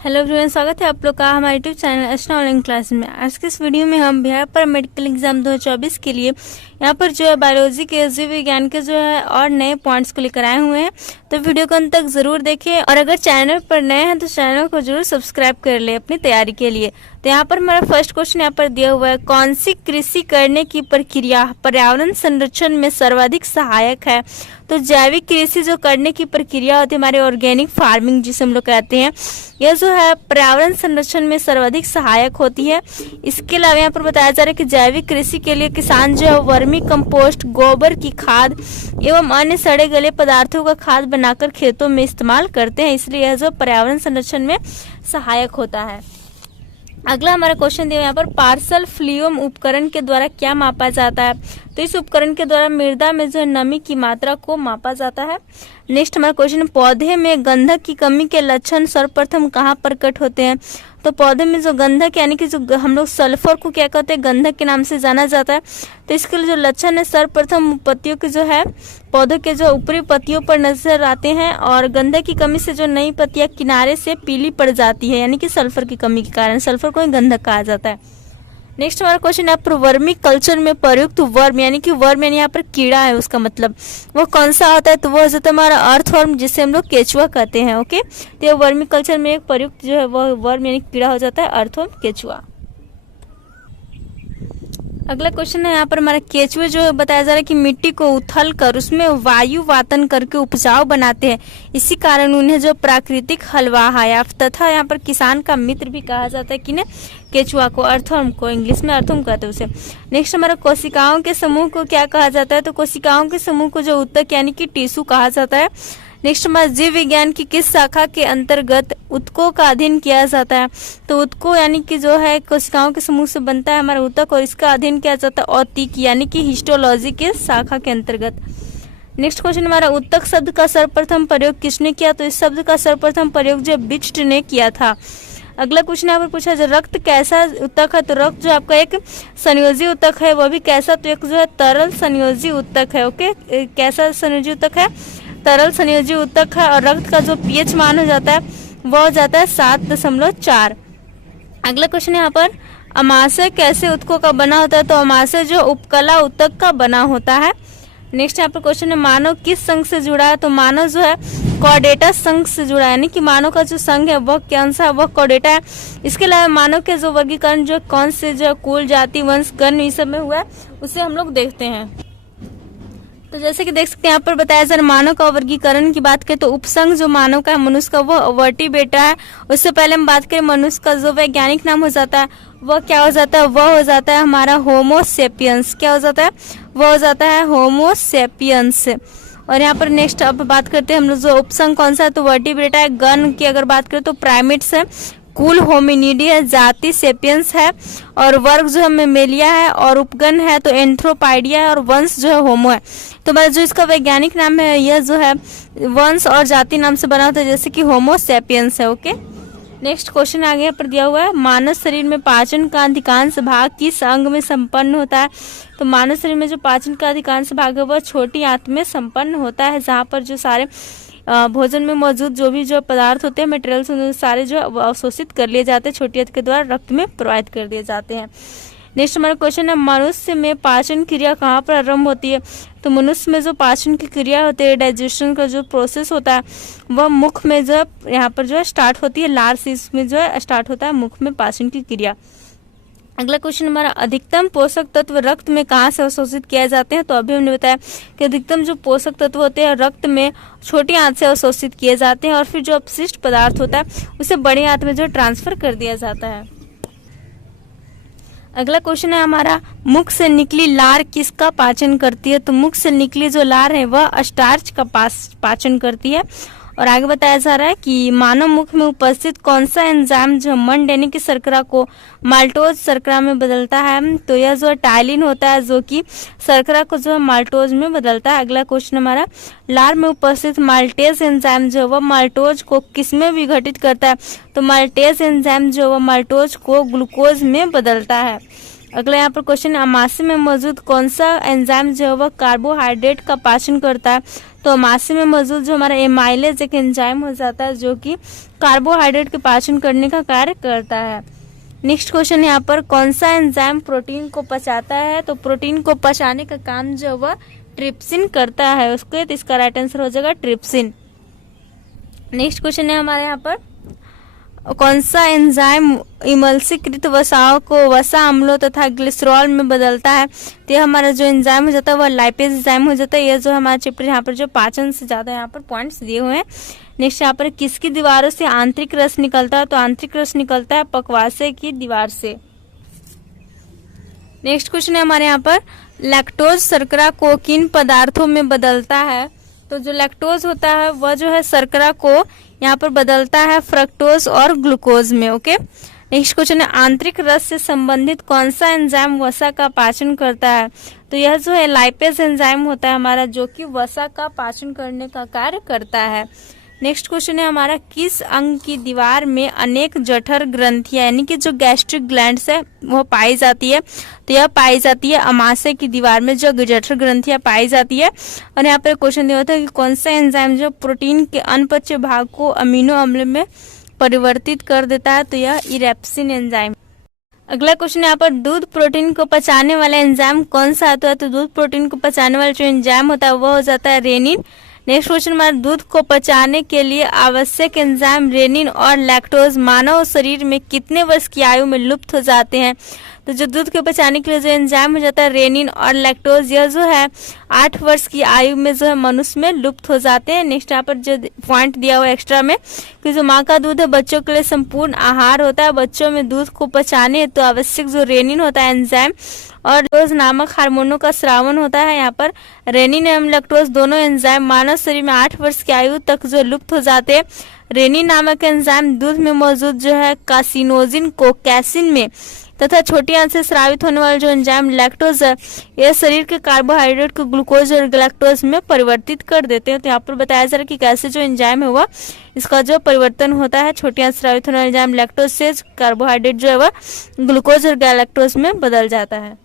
Hello everyone, स्वागत है आप लोग का हमारे यूट्यूब चैनल अर्चना ऑनलाइन क्लास में। आज के इस वीडियो में हम बिहार पर मेडिकल एग्जाम 2024 के लिए यहाँ पर जो है बायोलॉजी के जीव विज्ञान के जो है और नए पॉइंट्स को लेकर आए हुए हैं, तो वीडियो को अंत तक जरूर देखें। और अगर चैनल पर नए हैं तो चैनल को जरूर सब्सक्राइब कर ले अपनी तैयारी के लिए। तो यहाँ पर हमारा फर्स्ट क्वेश्चन यहाँ पर दिया हुआ है, कौन सी कृषि करने की प्रक्रिया पर्यावरण संरक्षण में सर्वाधिक सहायक है? तो जैविक कृषि जो करने की प्रक्रिया होती है, हमारे ऑर्गेनिक फार्मिंग जिसे हम लोग कहते हैं, यह जो है पर्यावरण संरक्षण में सर्वाधिक सहायक होती है। इसके अलावा यहाँ पर बताया जा रहा है कि जैविक कृषि के लिए किसान जो है वर्मी कंपोस्ट, गोबर की खाद एवं अन्य सड़े गले पदार्थों का खाद बनाकर खेतों में इस्तेमाल करते हैं, इसलिए यह जो पर्यावरण संरक्षण में सहायक होता है। अगला हमारा क्वेश्चन दिया यहाँ पर, पार्सल फ्लूम उपकरण के द्वारा क्या मापा जाता है? तो इस उपकरण के द्वारा मृदा में जो नमी की मात्रा को मापा जाता है। नेक्स्ट हमारा क्वेश्चन, पौधे में गंधक की कमी के लक्षण सर्वप्रथम कहाँ प्रकट होते हैं? तो पौधे में जो गंधक यानी कि जो हम लोग सल्फर को क्या कहते हैं, गंधक के नाम से जाना जाता है। तो इसके लिए जो लक्षण है, सर्वप्रथम पत्तियों के जो है पौधों के जो ऊपरी पत्तियों पर नजर आते हैं और गंधक की कमी से जो नई पत्तियां किनारे से पीली पड़ जाती है, यानी कि सल्फर की कमी के कारण सल्फर को ही गंधक कहा जाता है। नेक्स्ट हमारा क्वेश्चन है, पर वर्मी कल्चर में प्रयुक्त वर्म यानी कि वर्म यानी यहाँ पर कीड़ा है, उसका मतलब वो कौन सा होता है? तो वो होता है हमारा अर्थवर्म, जिसे हम लोग केचुआ कहते हैं। ओके, तो ये वर्मी कल्चर में एक प्रयुक्त जो है वो वर्म यानी कीड़ा हो जाता है अर्थवर्म, केचुआ। अगला क्वेश्चन है यहाँ पर हमारा, केचुए जो बताया जा रहा है कि मिट्टी को उथल कर उसमें वायु वातन करके उपजाऊ बनाते हैं, इसी कारण उन्हें जो प्राकृतिक हलवाहा या तथा यहाँ पर किसान का मित्र भी कहा जाता है कि ने केचुआ को, अर्थवर्म को, इंग्लिश में अर्थवर्म कहते हैं उसे। नेक्स्ट हमारा, कोशिकाओं के समूह को क्या कहा जाता है? तो कोशिकाओं के समूह को जो ऊतक यानी कि टिश्यू कहा जाता है। नेक्स्ट हमारा, जीव विज्ञान की किस शाखा के अंतर्गत ऊतकों का अध्ययन किया जाता है? तो ऊतकों यानी कि जो है कोशिकाओं के समूह से बनता है हमारा ऊतक, और इसका अध्ययन किया जाता है औतिक यानी कि हिस्टोलॉजी के शाखा के अंतर्गत। नेक्स्ट क्वेश्चन हमारा, ऊतक शब्द का सर्वप्रथम प्रयोग किसने किया? तो इस शब्द का सर्वप्रथम प्रयोग जो बिस्ट ने किया था। अगला क्वेश्चन यहाँ पर पूछा जाए, रक्त कैसा ऊतक है? तो रक्त जो आपका एक संयोजी ऊतक है, वह भी कैसा? तो एक जो है तरल संयोजी ऊतक है। ओके, कैसा संयोजी ऊतक है? तरल संयोजी ऊतक है। और रक्त का जो पीएच मान हो जाता है वह हो जाता है 7.4। अगला क्वेश्चन यहाँ पर, अमाशय कैसे ऊतकों का बना होता है? तो अमाशय जो उपकला ऊतक का बना होता है। नेक्स्ट यहाँ पर क्वेश्चन है, मानव किस संघ से जुड़ा है? तो मानव जो है कॉर्डेटा संघ से जुड़ा है, यानी कि मानव का जो संघ है वह कौन सा है? वह कॉर्डेटा है। इसके अलावा मानव के जो वर्गीकरण जो कौन से जो कुल, जाति, वंश, गण ये सब में हुआ है उसे हम लोग देखते हैं। तो जैसे कि देख सकते हैं यहाँ पर बताया जा रहा है, मानव का वर्गीकरण की बात करें तो उपसंघ जो मानव का है मनुष्य का, वह वर्टिब्रेटा है। उससे पहले हम बात करें मनुष्य का जो वैज्ञानिक नाम हो जाता है वह क्या हो जाता है? वह हो जाता है हमारा होमो सेपियंस। क्या हो जाता है? वह हो जाता है होमो सेपियंस। और यहाँ पर नेक्स्ट अब बात करते हैं हम लोग जो उपसंघ कौन सा है? तो वर्टिब्रेटा है। गण की अगर बात करें तो प्राइमेट्स है, कुल होमिनिडी है, जाति सेपियंस है, और वर्ग जो है मेमेलिया है, और उपगण है तो एंथ्रोपाइडिया है, और वंश जो है होमो है। तो मतलब जो इसका वैज्ञानिक नाम है यह जो है वंश और जाति नाम से बना होता है, जैसे कि होमो सेपियंस है। ओके, नेक्स्ट क्वेश्चन आगे यहाँ पर दिया हुआ है, मानव शरीर में पाचन का अधिकांश भाग किस अंग में संपन्न होता है? तो मानव शरीर में जो पाचन का अधिकांश भाग है वह छोटी आंत में संपन्न होता है, जहाँ पर जो सारे भोजन में मौजूद जो भी जो पदार्थ होते हैं, मटेरियल्स, सारे जो अवशोषित कर लिए जाते हैं, छोटी आंत के द्वारा रक्त में प्रवाहित कर दिए जाते हैं। नेक्स्ट हमारा क्वेश्चन है, मनुष्य में पाचन क्रिया कहाँ पर आरंभ होती है? तो मनुष्य में जो पाचन की क्रिया होती है, डाइजेशन का जो प्रोसेस होता है वह मुख में जो यहाँ पर जो है स्टार्ट होती है, लार शीर्ष में जो है स्टार्ट होता है मुख में पाचन की क्रिया। अगला क्वेश्चन हमारा, अधिकतम पोषक तत्व रक्त में कहाँ से अवशोषित किए जाते हैं? तो अभी हमने बताया कि अधिकतम जो पोषक तत्व होते हैं रक्त में छोटी आंत से अवशोषित किए जाते हैं, और फिर जो अपशिष्ट पदार्थ होता है उसे बड़ी आंत में जो ट्रांसफर कर दिया जाता है। अगला क्वेश्चन है हमारा, मुख से निकली लार किसका पाचन करती है? तो मुख से निकली जो लार है वह स्टार्च का पाचन करती है। और आगे बताया जा रहा है कि मानव मुख में उपस्थित कौन सा एंजाइम जो मंड यानी कि शर्करा को माल्टोज शर्करा में बदलता है? तो यह जो टाइलिन होता है जो कि शर्करा को जो है माल्टोज में बदलता है। अगला क्वेश्चन हमारा, लार में उपस्थित माल्टेज एंजाइम जो वह माल्टोज को किस में विघटित करता है? तो माल्टेज एंजाइम जो वह माल्टोज को ग्लूकोज में बदलता है। अगला यहाँ पर क्वेश्चन है, अमाशय में मौजूद कौन सा एंजाइम जो है वह कार्बोहाइड्रेट का पाचन करता है। तो अमाशय में मौजूद जो हमारा एमाइलेज एक एंजाइम हो जाता है जो कि कार्बोहाइड्रेट के पाचन करने का कार्य करता है। नेक्स्ट क्वेश्चन यहाँ पर, कौन सा एंजाइम प्रोटीन को पचाता है। तो प्रोटीन को पचाने का काम जो वह ट्रिप्सिन करता है उसको, तो इसका राइट आंसर हो जाएगा ट्रिप्सिन। नेक्स्ट क्वेश्चन है हमारे यहाँ पर, कौन सा एंजाइम इमल्सीकृत वसाओं को वसा अम्लों तथा ग्लिसरॉल में बदलता है। तो यह हमारा जो एंजाइम हो जाता है वह लाइपेज एंजाइम हो जाता है। यह जो हमारा चैप्टर यहाँ पर जो पाचन से ज्यादा यहाँ पर पॉइंट्स दिए हुए हैं। नेक्स्ट यहाँ पर, किसकी दीवारों से आंतरिक रस निकलता है। तो आंतरिक रस निकलता है पकवासे की दीवार से। नेक्स्ट क्वेश्चन है हमारे यहाँ पर, लैक्टोज शर्करा को किन पदार्थों में बदलता है। तो जो लैक्टोज होता है वह जो है शर्करा को यहाँ पर बदलता है फ्रक्टोज और ग्लूकोज में। ओके। नेक्स्ट क्वेश्चन है, आंतरिक रस से संबंधित कौन सा एंजाइम वसा का पाचन करता है। तो यह जो है लाइपेज एंजाइम होता है हमारा जो कि वसा का पाचन करने का कार्य करता है। नेक्स्ट क्वेश्चन है हमारा, किस अंग की दीवार में अनेक जठर ग्रंथियां यानी कि जो गैस्ट्रिक ग्लैंड्स है वो पाई जाती है। तो यह पाई जाती है अमाशय की दीवार में जो जठर ग्रंथियां पाई जाती है। और यहाँ पर क्वेश्चन दिया होता है कि कौन सा एंजाइम जो प्रोटीन के अनपच्य भाग को अमीनो अम्ल में परिवर्तित कर देता है। तो यह इरेप्सिन एंजाइम। अगला क्वेश्चन यहाँ पर, दूध प्रोटीन को पचाने वाला एंजाइम कौन सा होता है। तो दूध प्रोटीन को पचाने वाला जो एंजाइम होता है वह हो जाता है रेनिन। नेक्स्ट क्वेश्चन हमारा, दूध को पचाने के लिए आवश्यक एंजाइम रेनिन और लैक्टोज मानव शरीर में कितने वर्ष की आयु में लुप्त हो जाते हैं। तो जो दूध को पचाने के लिए जो एंजाइम हो जाता है रेनिन और लैक्टोज, यह जो है 8 वर्ष की आयु में जो है मनुष्य में लुप्त हो जाते हैं। नेक्स्ट यहाँ पर जो पॉइंट दिया हुआ एक्स्ट्रा में कि जो माँ का दूध है बच्चों के लिए संपूर्ण आहार होता है। बच्चों में दूध को पचाने तो आवश्यक जो रेनिन होता है एंजाइम और लैक्टोज नामक हार्मोनों का स्रावन होता है। यहाँ पर रेनिन एवं लैक्टोज दोनों एंजाइम मानव शरीर में 8 वर्ष की आयु तक जो लुप्त हो जाते हैं। रेनिन नामक एंजाइम दूध में मौजूद जो है कासिनोजिन को कैसिन में तथा छोटी आंत से स्रावित होने वाला जो एंजाइम लैक्टोज है यह शरीर के कार्बोहाइड्रेट को ग्लूकोज और गैलेक्टोज में परिवर्तित कर देते हैं। तो यहाँ पर बताया जा रहा है कि कैसे जो एंजाइम है वह इसका जो परिवर्तन होता है छोटी आंत से स्रावित होने वाला एंजाइम लैक्टोज से कार्बोहाइड्रेट जो है वह ग्लूकोज और गैलेक्टोज में बदल जाता है।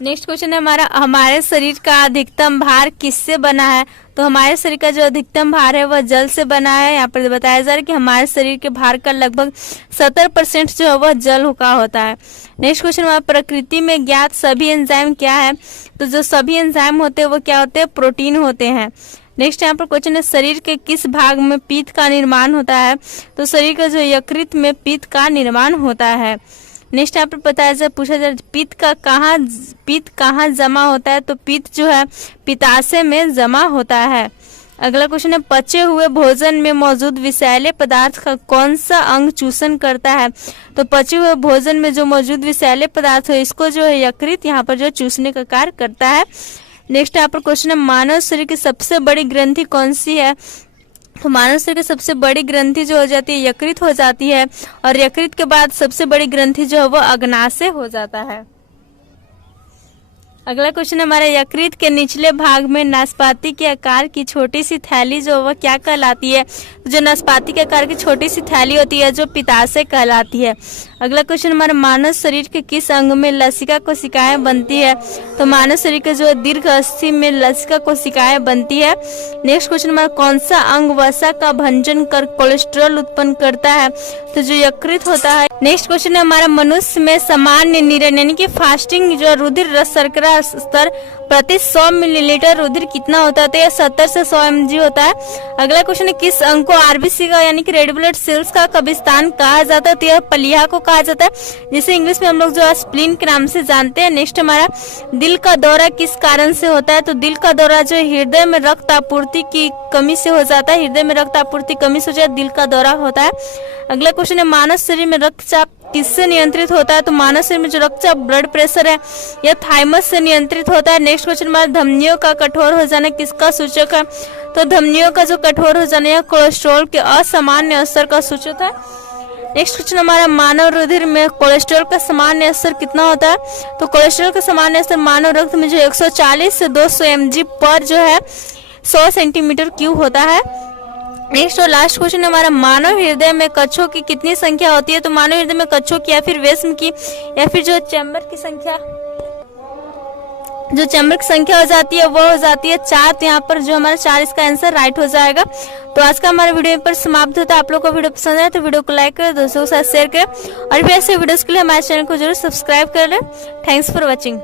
नेक्स्ट क्वेश्चन है हमारा, हमारे शरीर का अधिकतम भार किससे बना है। तो हमारे शरीर का जो अधिकतम भार है वह जल से बना है। यहाँ पर बताया जा रहा है कि हमारे शरीर के भार का लगभग 70% जो है वह जल का होता है। नेक्स्ट क्वेश्चन हमारा, प्रकृति में ज्ञात सभी एंजाइम क्या है। तो जो सभी एंजाइम होते हैं वो क्या होते हैं, प्रोटीन होते हैं। नेक्स्ट यहाँ पर क्वेश्चन है, शरीर के किस भाग में पित्त का निर्माण होता है। तो शरीर का जो यकृत में पित्त का निर्माण होता है। नेक्स्ट यहाँ पर बताया जाए पूछा जाए पित्त कहाँ जमा होता है। तो पित्त जो है पित्ताशय में जमा होता है। अगला क्वेश्चन है, पचे हुए भोजन में मौजूद विषैले पदार्थ का कौन सा अंग चूषण करता है। तो पचे हुए भोजन में जो मौजूद विषैले पदार्थ है इसको जो है यकृत यहाँ पर जो चूसने का कार्य करता है। नेक्स्ट यहाँ पर क्वेश्चन है, मानव शरीर की सबसे बड़ी ग्रंथि कौन सी है। तो मानव शरीर की सबसे बड़ी ग्रंथि जो हो जाती है यकृत हो जाती है और यकृत के बाद सबसे बड़ी ग्रंथि जो है वो अग्नाशय हो जाता है। अगला क्वेश्चन हमारे, यकृत के निचले भाग में नाशपाती के आकार की छोटी सी थैली जो वह क्या कहलाती है। जो नाशपाती के आकार की छोटी सी थैली होती है जो पित्ताशय कहलाती है। अगला क्वेश्चन हमारा, मानव शरीर के किस अंग में लसिका कोशिकाएं बनती है। तो मानव शरीर के जो दीर्घ अस्थि में लसिका कोशिकाएं बनती है। नेक्स्ट क्वेश्चन हमारा, कौन सा अंग वसा का भंजन कर कोलेस्ट्रॉल उत्पन्न करता है। तो जो यकृत होता है। नेक्स्ट क्वेश्चन है हमारा, मनुष्य में सामान्य नीरन यानी कि फास्टिंग जो रुधिर रस शर्करा स्तर प्रति 100 मिलीलीटर रुधिर कितना होता है। तो यह 70 से 100 mg होता है। अगला क्वेश्चन है, किस अंग को आरबीसी का यानी कि रेड ब्लड सेल्स का कब्रिस्तान कहा जाता है। तो यह प्लीहा को कहा जाता है जिसे इंग्लिश में हम लोग जो है स्प्लीन के नाम से जानते हैं। नेक्स्ट हमारा, दिल का दौरा किस कारण से होता है। तो दिल का दौरा जो हृदय में रक्त आपूर्ति की कमी से हो जाता है। हृदय में रक्त आपूर्ति कमी से हो जाए दिल का दौरा होता है। अगला क्वेश्चन है, मानव शरीर में रक्तचाप किससे नियंत्रित होता है। तो मानव शरीर में जो रक्तचाप ब्लड प्रेशर है यह थाइमस से नियंत्रित होता है। नेक्स्ट क्वेश्चन हमारा, धमनियों का कठोर हो जाना किसका सूचक है। तो धमनियों का जो कठोर हो जाना यह कोलेस्ट्रॉल के असामान्य स्तर का सूचक है। नेक्स्ट क्वेश्चन हमारा, मानव रुधिर में कोलेस्ट्रॉल का सामान्य स्तर कितना होता है। तो कोलेस्ट्रॉल का सामान्य स्तर मानव रक्त में जो 140 से 200 mg पर जो है 100 सेंटीमीटर क्यूब होता है। नेक्स्ट और लास्ट क्वेश्चन हमारा, मानव हृदय में कक्षों की कितनी संख्या होती है? तो मानव हृदय में कक्षों की या फिर वेस्म की या फिर जो चैम्बर की संख्या हो जाती है वो हो जाती है 4। तो यहाँ पर जो हमारा 4 इसका आंसर राइट हो जाएगा। तो आज का हमारा वीडियो पर समाप्त होता है। आप लोग को वीडियो पसंद आए तो वीडियो को लाइक करें, दोस्तों के साथ शेयर करें और भी ऐसे वीडियोस के लिए हमारे चैनल को जरूर सब्सक्राइब कर लें। Thanks for watching.